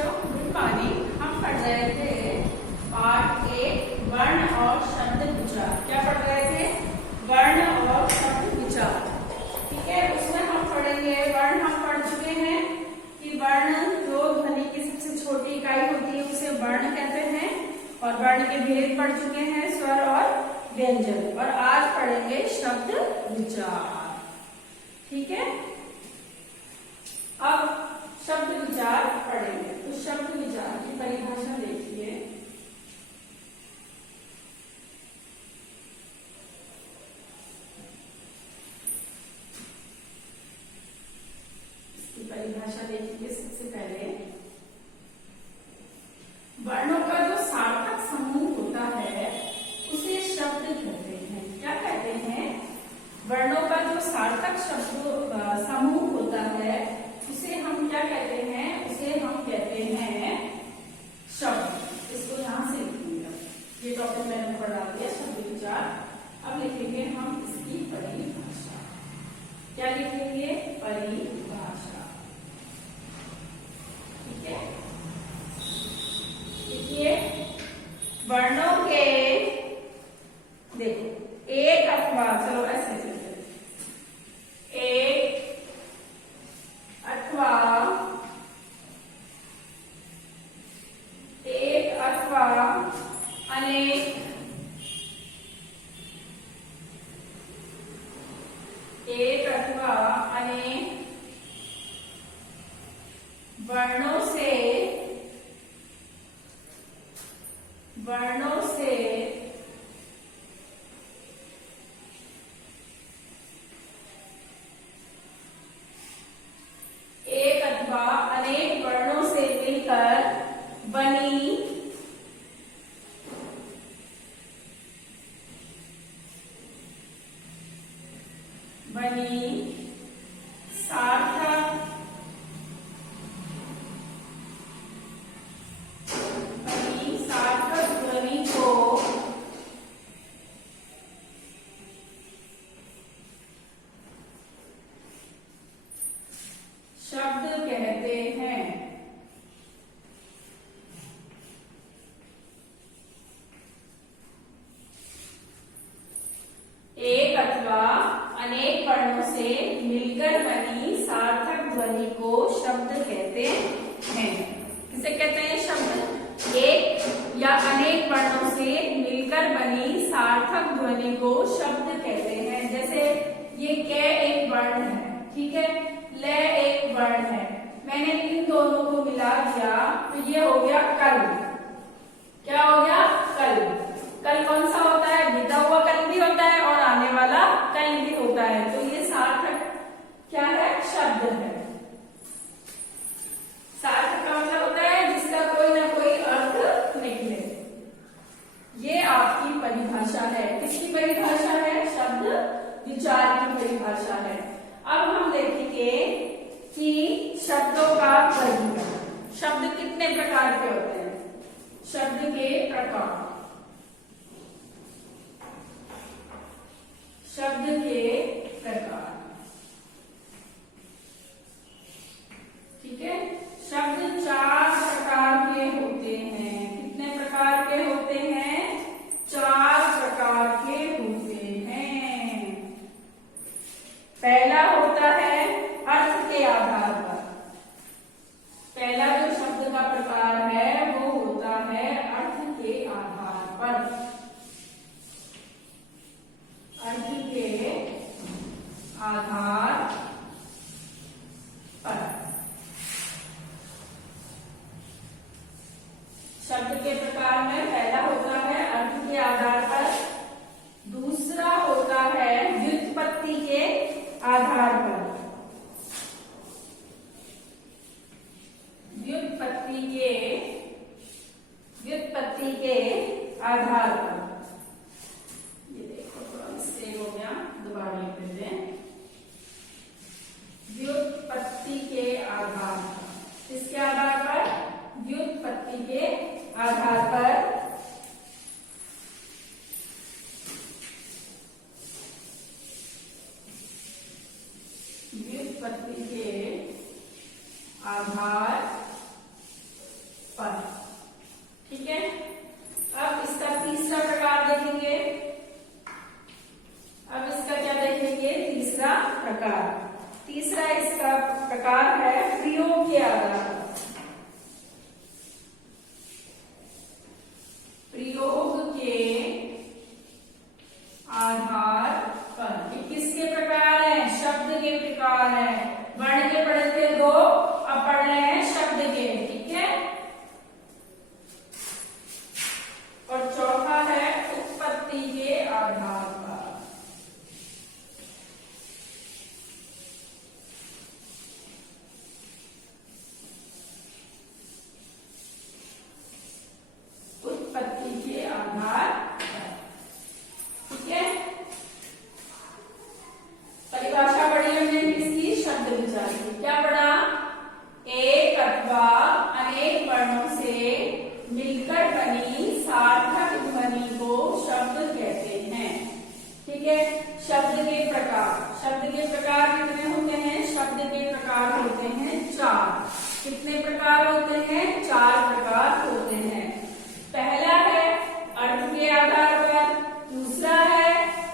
बच्चों, good morning. हम पढ़ रहे थे पाठ 1 वर्ण और शब्द विचार। क्या पढ़ रहे थे? वर्ण और शब्द विचार। ठीक है, उसमें हम पढ़ेंगे वर्ण। हम पढ़ चुके हैं कि वर्ण जो ध्वनि की सबसे छोटी इकाई होती है उसे वर्ण कहते हैं, और वर्ण के भेद पढ़ चुके हैं, स्वर और व्यंजन। और आज पढ़ेंगे शब्द विचार। ठीक है, अब शब्द विचार पढ़ेंगे। तो शब्द विचार की परिभाषा देखिए। इसकी परिभाषा देखिए। सबसे पहले वर्णों का जो सार्थक समूह होता है उसे शब्द कहते हैं। क्या कहते हैं? वर्णों का जो सार्थक शब्द समूह होता है उसे हम क्या कहते हैं? उसे हम कहते हैं शब्द। इसको यहां से लिखेंगे। ये टॉपिक मैंने पढ़ा दिया शब्द विचार। अब लिखेंगे हम इसकी परिभाषा। क्या लिखेंगे? परिभाषा। ठीक है, देखिए वर्णों के, देखो एक अथवा, चलो ऐसे एक अथवा अनेक वर्णों से एक अथवा अनेक वर्णों से मिलकर बनी सार्थक ध्वनि को शब्द कहते हैं। एक अथवा अनेक वर्णों से मिलकर बनी सार्थक ध्वनि को शब्द कहते हैं। किसे कहते हैं? शब्द। एक या अनेक वर्णों से मिलकर बनी सार्थक ध्वनि को शब्द कहते हैं। जैसे ये क एक वर्ण है, ठीक है, ल एक वर्ण है, मैंने इन दोनों को मिला दिया तो ये हो गया कल। क्या हो गया? कल। कल कौन सा होता है? बीता हुआ कल भी होता है और आने वाला कल भी होता है। तो ये सार्थक क्या है? शब्द है। सार्थक का मतलब होता है जिसका कोई ना कोई अर्थ निकले। ये आपकी परिभाषा है। किसकी परिभाषा है? शब्द विचार की परिभाषा है। अब हम देखेंगे कि शब्दों का वर्गीकरण। शब्द कितने प्रकार के होते हैं? शब्द के प्रकार। शब्द के प्रकार, ठीक है। शब्द 4 प्रकार के होते हैं। कितने प्रकार के होते हैं? 4 प्रकार के होते हैं। पहला होता है अर्थ के आधार पर। पहला जो शब्द का प्रकार है वो होता है अर्थ के आधार पर। अर्थ के आधार पर शब्द के प्रकार में पहला होता है अर्थ के आधार पर, दूसरा होता है व्युत्पत्ति के आधार पर। व्युत्पत्ति के आधार पर। ये देखो थोड़ा मिस्टेक हो गया, दोबारा लिख देते हैं। व्युत्पत्ति के आधार पर। इसके आधार पर? व्युत्पत्ति के आधार पर व्युत्पत्ति के आधार प्रकार है प्रयोग के आधार पर। प्रयोग के आधार पर ये किसके प्रकार है? शब्द के प्रकार है। वर्ण के पढ़े थे दो, अब पढ़ रहे हैं शब्द के, ठीक है। और चौथा है उत्पत्ति के आधार पर। उत्पत्ति के आधार पर, ठीक है। परिभाषा पढ़ी हमने किसकी? शब्द विचार की। क्या पढ़ा? एक अथवा अनेक वर्णों से मिलकर बनी सार्थक ध्वनि को शब्द कहते हैं, ठीक है। शब्द के प्रकार, शब्द के प्रकार कितने होते हैं? शब्द के प्रकार होते हैं चार। कितने प्रकार होते हैं? चार प्रकार होते हैं। पहला है अर्थ के आधार पर, दूसरा है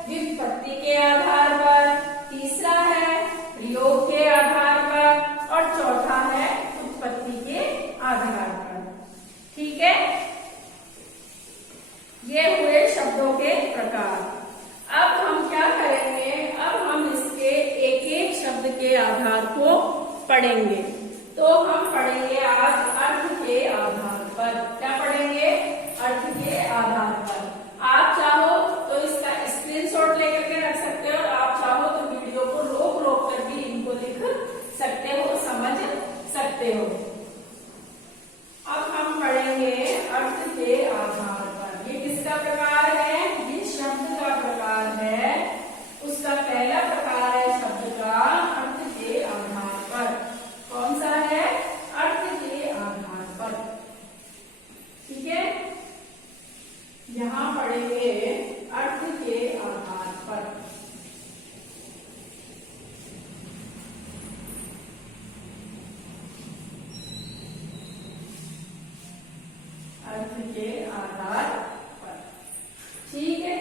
व्युत्पत्ति के आधार पर, तीसरा है प्रयोग के आधार पर और चौथा है उत्पत्ति के आधार पर, ठीक है। ये हुए शब्दों के प्रकार। अब हम क्या करेंगे? अब हम इसके एक एक शब्द के आधार को पढ़ेंगे। तो हम पढ़ेंगे आज अर्थ के आधार पर। क्या पढ़ेंगे? अर्थ के आधार पर। आप चाहो तो इसका स्क्रीनशॉट लेकर के रख सकते हो, और आप चाहो तो वीडियो को रोक रोक कर भी इनको लिख सकते हो, समझ सकते हो। अब हम पढ़ेंगे अर्थ के आधार पर। ये किसका प्रकार है? ये शब्द का प्रकार है। उसका पहला प्रकार है शब्द का अर्थ के आधार पर। कौन सा है? अर्थ के आधार पर, ठीक है। यहां पढ़ेंगे अर्थ के आधार पर। अर्थ के आधार पर, ठीक है।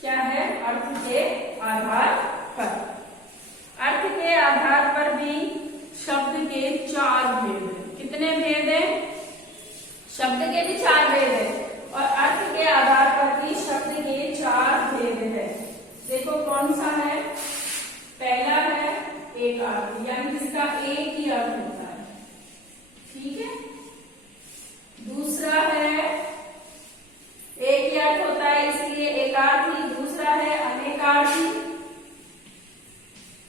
क्या है? अर्थ के आधार पर। अर्थ के आधार पर भी शब्द के चार भेद हैं। कितने भेद हैं? शब्द के भी चार भेद हैं और अर्थ के आधार पर भी शब्द के चार भेद हैं। देखो कौन सा है? पहला है एक अर्थ, यानी जिसका एक ही अर्थ होता है, ठीक है। दूसरा है एक ही अर्थ होता है इसलिए एकार्थी। दूसरा है अनेकार्थी,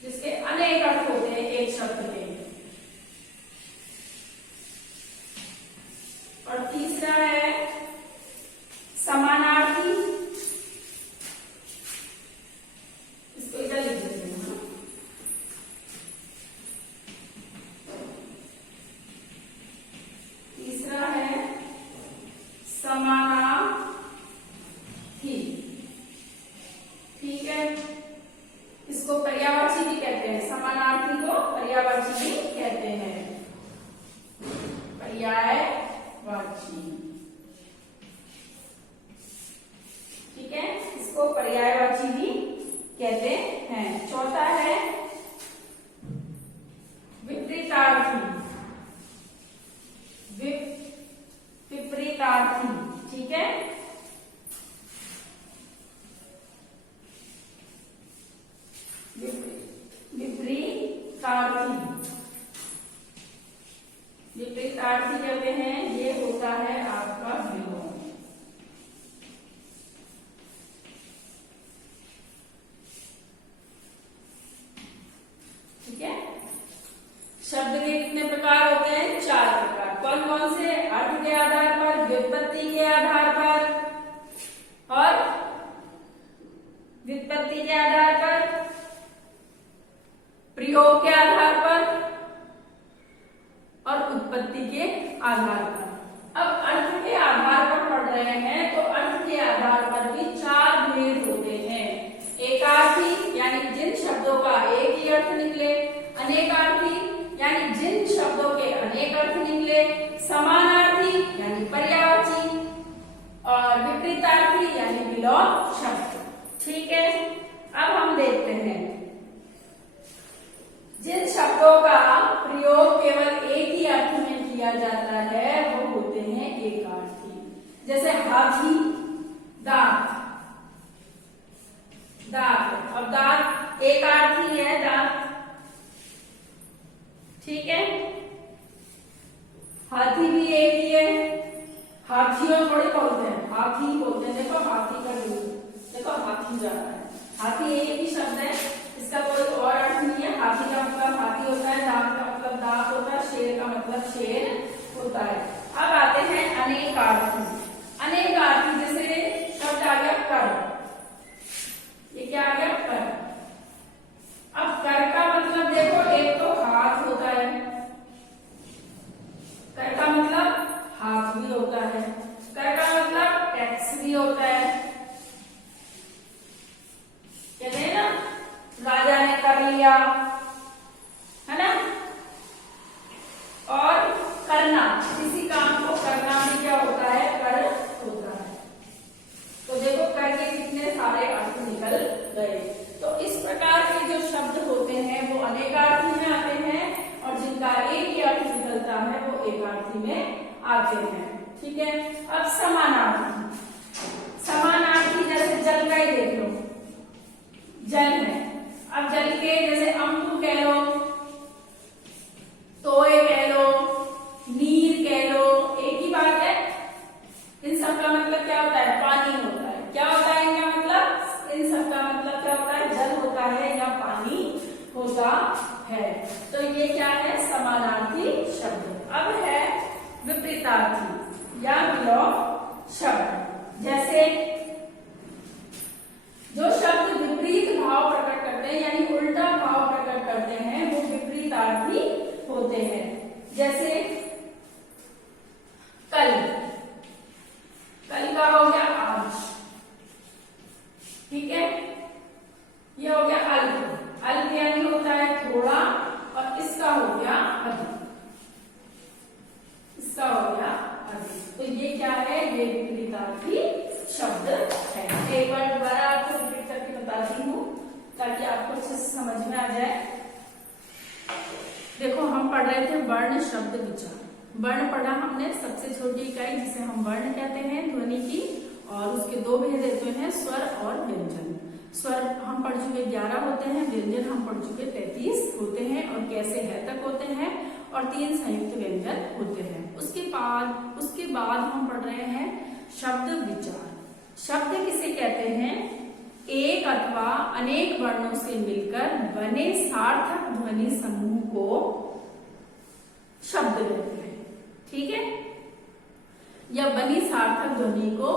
जिसके अनेक अर्थ होते हैं एक शब्द के। और तीसरा है समानार्थी। इसको इधर लिख देते हैं। तीसरा है समानार्थी, ठीक है। इसको पर्यायवाची भी कहते हैं। समानार्थी को पर्यायवाची भी कहते हैं। पर्यायवाची, ठीक है। इसको पर्यायवाची भी कहते हैं। चौथा है विपरीतार्थी। विपरीतार्थी, ठीक है। विपरीतार्थी, विपरीतार्थी कहते हैं। ये होता है आपका विलोम, ठीक है। शब्द के कितने प्रकार होते हैं? चार प्रकार। कौन कौन से? अर्थ के आधार पर, व्युत्पत्ति के आधार पर और व्युत्पत्ति के आधार पर, प्रयोग के आधार पर और उत्पत्ति के आधार पर। अब अर्थ के आधार पर पढ़ रहे हैं तो अर्थ के आधार पर भी चार भेद होते हैं। एकार्थी यानी जिन शब्दों का एक ही अर्थ निकले, अनेकार्थी यानी जिन शब्दों के अनेक अर्थ निकले, समानार्थी यानी पर्यायवाची और विपरीतार्थी यानी विलोम शब्द, ठीक है। अब हम देखते हैं जिन शब्दों का प्रयोग केवल एक ही अर्थ में किया जाता है वो होते हैं एकार्थी। जैसे हाथी, दांत, दांत। अब दांत एकार्थी है, दांत, ठीक है। हाथी भी एक ही है, हाथियों थोड़े बोलते हैं, हाथी बोलते हैं। देखो हाथी का रूप, देखो हाथी जा रहा है। हाथी एक ही शब्द है, इसका कोई और अर्थ नहीं है। हाथी का मतलब हाथी होता है, दांत का मतलब दांत होता है, शेर का मतलब शेर होता है। अब आते हैं अनेकार्थी। अनेकार्थी जैसे शब्द आ गया कर, ये क्या आ गया कर। अब कर का मतलब देखो, एक तो हाथ होता है, कर का मतलब हाथ भी होता है, कर का मतलब टैक्स भी होता है। कहते हैं ना राजा ने कर लिया, है ना। और करना, किसी काम को करना भी क्या होता है, कर होता है। तो देखो कर के कितने सारे अर्थ निकल गए। तो इस प्रकार के जो शब्द होते हैं वो अनेकार्थी में आते हैं, और जिनका एक ही अर्थ निकलता है वो एकार्थी में आते हैं, ठीक है। अब समानार्थी। समानार्थी जैसे जल का ही देख लो, जल है। अब जल के जैसे अम्बु कह लो, तोय कह लो, नीर कह लो, एक ही बात है। इन सब का मतलब क्या होता है, पानी होता है। क्या होता है इनका मतलब, इन सब का मतलब क्या होता है, जल होता है या पानी होता है। तो ये क्या है, समानार्थी शब्द। अब है विपरीतार्थी या विलोम शब्द। जैसे जो शब्द विपरीत भाव प्रकट करते हैं यानी उल्टा भाव प्रकट करते हैं वो विपरीतार्थी होते हैं। जैसे कल, कल का हो गया आज, ठीक है। ये हो गया अल्प, अल्प यानी होता है थोड़ा, और इसका हो गया अधिक, इसका हो गया अधिक। तो ये क्या है, ये विपरीतार्थी शब्द है। एक बार दोबारा आपको रिपीट करके बताती हूँ ताकि आपको अच्छे से समझ में आ जाए। देखो हम पढ़ रहे थे वर्ण शब्द विचार। वर्ण पढ़ा हमने, सबसे छोटी इकाई जिसे हम वर्ण कहते हैं ध्वनि की, और उसके दो भेद होते हैं, स्वर और व्यंजन। स्वर हम पढ़ चुके 11 होते हैं, व्यंजन हम पढ़ चुके 33 होते हैं, और कैसे है तक होते हैं, और 3 संयुक्त व्यंजन होते हैं। उसके बाद हम पढ़ रहे हैं शब्द विचार। शब्द किसे कहते हैं, एक अथवा अनेक वर्णों से मिलकर बने सार्थक ध्वनि समूह को शब्द कहते हैं, ठीक है। या बनी सार्थक ध्वनि को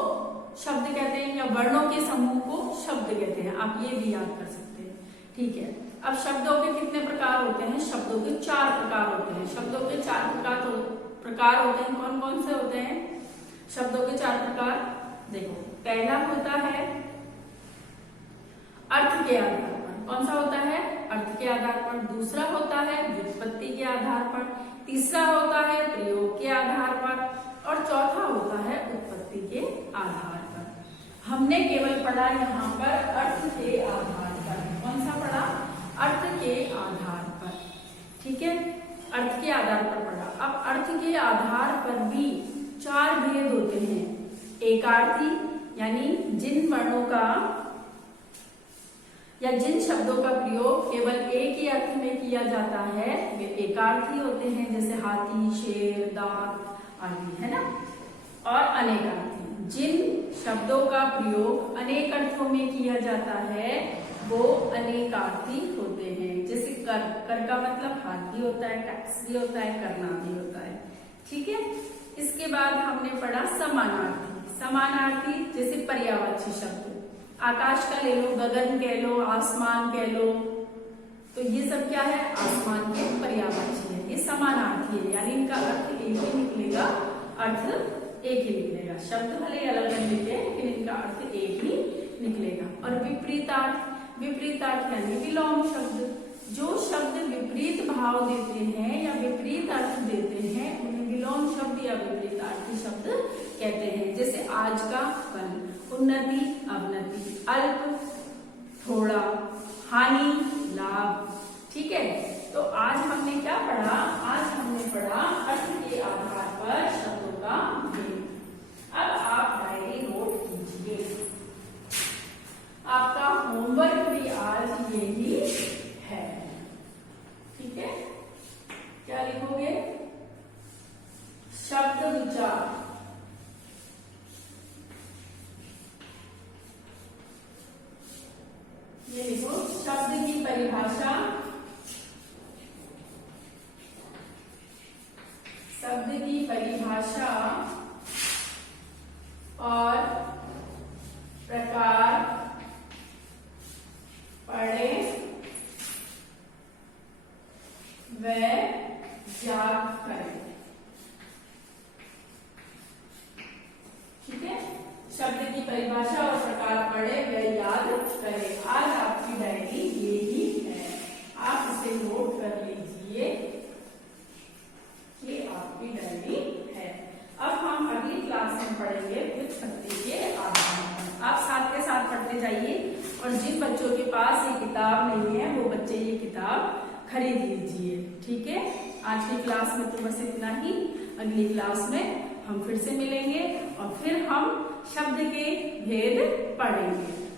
शब्द कहते हैं, या वर्णों के समूह को शब्द कहते हैं। आप ये भी याद कर सकते हैं, ठीक है। अब शब्दों के कितने प्रकार होते हैं, शब्दों के 4 प्रकार होते हैं। शब्दों के 4 प्रकार होते हैं। कौन कौन से होते हैं शब्दों के 4 प्रकार, देखो। पहला होता है अर्थ के आधार पर। कौन सा होता है, अर्थ के आधार पर। दूसरा होता है व्युत्पत्ति के आधार पर। तीसरा होता है प्रयोग के आधार पर, और चौथा होता है उत्पत्ति के आधार पर। हमने केवल पढ़ा यहाँ पर अर्थ के आधार पर। कौन सा पढ़ा, अर्थ के आधार पर, ठीक है। अर्थ के आधार पर पढ़ा। अब अर्थ के आधार पर भी 4 भेद होते हैं। एकार्थी यानी जिन वर्णों का या जिन शब्दों का प्रयोग केवल एक ही अर्थ में किया जाता है वे एकार्थी होते हैं, जैसे हाथी, शेर, दांत आदि, है ना। और अनेकार्थी, जिन शब्दों का प्रयोग अनेक अर्थों में किया जाता है वो अनेकार्थी होते हैं। जैसे कर का मतलब हाथ भी होता है, टैक्स भी होता है, करना भी होता है, ठीक है। इसके बाद हमने पढ़ा समानार्थी। समानार्थी जैसे पर्यायवाची शब्द, आकाश का ले लो, गगन कह लो, आसमान कह लो, तो ये सब क्या है, आसमान के पर्यायवाची है। ये समानार्थी है, यानी इनका अर्थ एक ही निकलेगा, अर्थ एक ही निकलेगा। शब्द भले अलग अलग निकले लेकिन इनका अर्थ एक ही निकलेगा। और विपरीतार्थ, विपरीतार्थ यानी विलोम शब्द। जो शब्द विपरीत भाव देते हैं या विपरीत अर्थ देते हैं उन्हें विलोम शब्द या विपरीतार्थी शब्द कहते हैं। जैसे आज का कल, उन्नति अवनति, अल्प थोड़ा, हानि, लाभ। ठीक है, तो आज हमने क्या पढ़ा? आज हमने पढ़ा अर्थ के आधार पर शब्दों का भेद। अब आप डायरी नोट कीजिए। आपका होमवर्क भी आज यही है। ठीक है, क्या लिखोगे? शब्द विचार। ये लिखो, शब्द की परिभाषा, शब्द की परिभाषा और प्रकार पढ़ें व याद करें। ठीक है, शब्द की परिभाषा और प्रकार पढ़े व याद करें। आज आपकी डायरी यही है, आप इसे नोट कर लीजिए कि आपकी डायरी है। अब हम अगली क्लास में पढ़ेंगे व्युत्पत्ति के आधार पर। आप साथ के साथ पढ़ते जाइए और जिन बच्चों के पास ये किताब नहीं है वो बच्चे ये किताब खरीद लीजिए। ठीक है, आज की क्लास में तो बस इतना ही। अगली क्लास में हम फिर से मिलेंगे और फिर हम शब्द के भेद पढ़ेंगे।